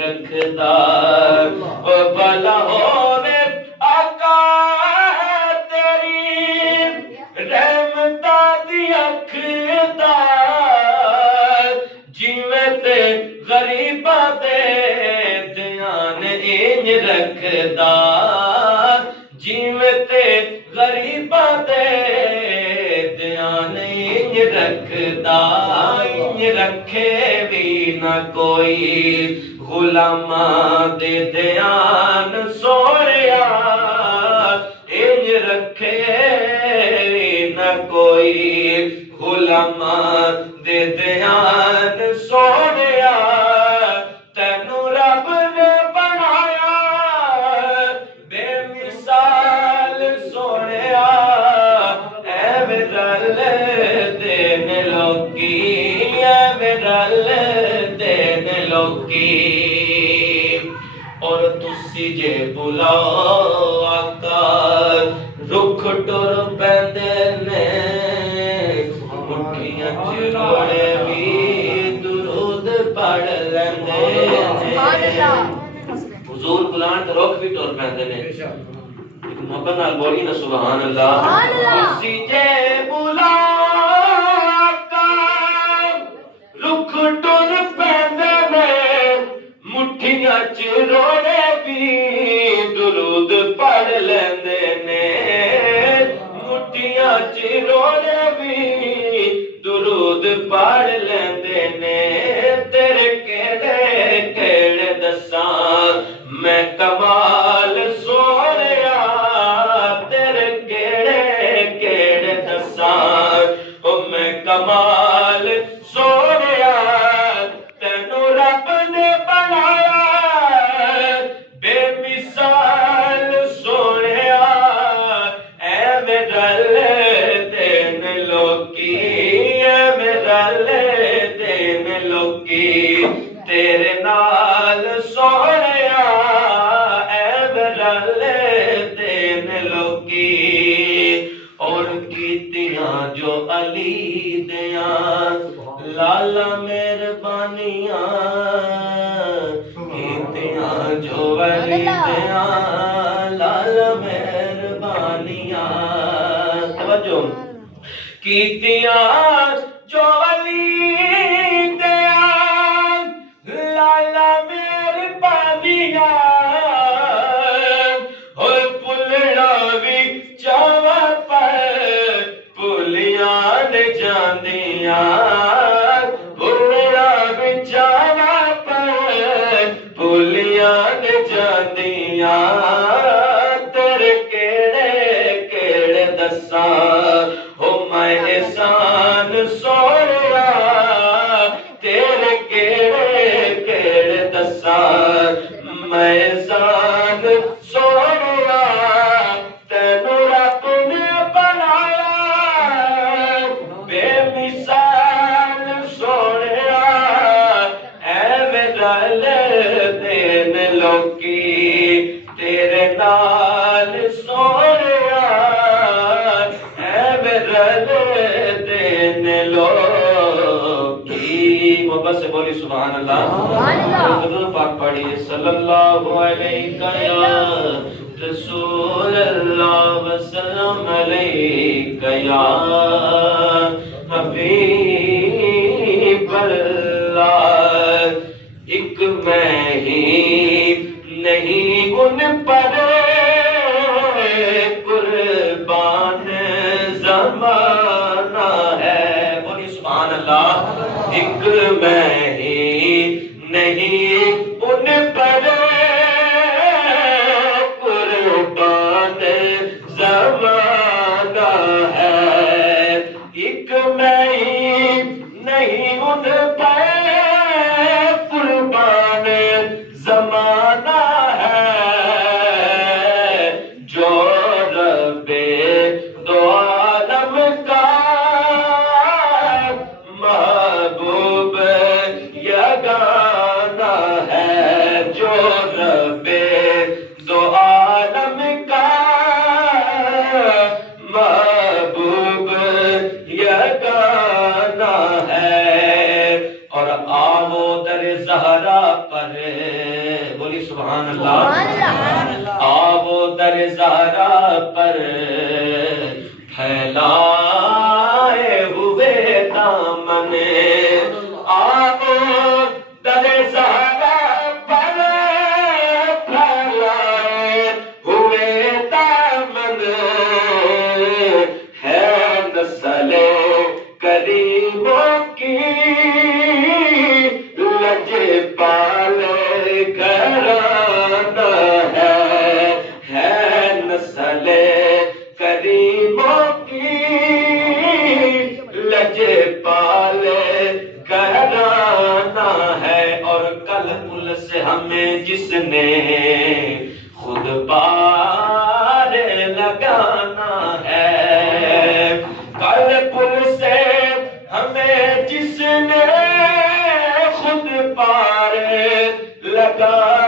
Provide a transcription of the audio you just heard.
رکھدا او بلا ہووے آقا تیری رحمتاں دی اکھ دا جیویں تے غریباں دے دھیان انج رکھدا جیویں تے غریباں دے دھیان انج رکھدا انج رکھے بھی نہ کوئی غلاماں دے دھیان سونیا انج رکھے بھی نہ کوئی غلاماں دے دھیان سونیا تینوں رب نے بنایا بے مثال سونیا ایویں رل دین لوکی ایویں رل دین لوکی اور تسی جے بلاؤ آقا رکھ ٹر پیندے نے مٹھیاں چ روڑے بھی درود پڑھ لیندے نے حضور بلان تے رکھ بھی ٹر پیندے نے محبت نال بولی نا سبحان اللہ تسی جے بلاؤ آقا رکھ ٹر پیندے نے مٹھیاں چ روڑے بھی درود پڑھ لیندے نے مٹھیاں چ روڑے بھی درود پڑھ لیندے نے تیرے کیڑے کیڑے دساں میں کمال سونیا تیرے کیڑے کیڑے دساں او میں کمال سونیا تینوں رب نے بنایا بے مثال سونیا ایویں رل دین لوکی ایویں رل دین لوکی تیرے نال سونیا ایویں رل دین لوکی اور کیتیاں جو علی دیاں لالا مہربانیاں کیتیاں جو علی دیاں لالا مہربانیاں توجہ کیتیاں جو علی دیاں لالا مہربانیاں ہوئے پلڑا بھی چاوا پر پلیاں نے جاندیاں پلڑا بھی چاوا پر پلیاں نے جاندیاں تیرے کیڑے کیڑے دساں ہو میں احسان سونیا تیرے کیڑے کیڑے دساں میں احسان سونیا تینوں رب نے بنایا بے مثال سونیا ایویں رل دین لوکی تیرے نال سونیا ایویں رل دین لوکی محبت سے بولی سبحان اللہ حضور پاک پڑھیے صلی اللہ علیہ یا رسول اللہ وسلم علیہ یا حبیب اللہ ایک میں ہی نہیں ان پر قربان زمانہ ہے بولی سبحان اللہ ایک میں ہی نہیں ان پر قربان زمانہ ہے ایک میں ہی نہیں ان پر قربان زمانہ ہے جو رب دو عالم کا محبوب یگانہ ہے جو رب دو عالم کا محبوب یگانہ ہے اور آو در زہرا پر بولی سبحان اللہ. آو در زہرا پر پھیلائے ہوئے دامن، آو در زہرا پر پھیلائے ہوئے دامن، ہے نسل کریموں کی لج پال گھرانہ ہے نسل کریموں کی لج پال گھرانہ ہے. اور کل پل سے ہمیں جس نے خود پار لگانا ہے، کل پل سے ہمیں جس نے خود پار لگانا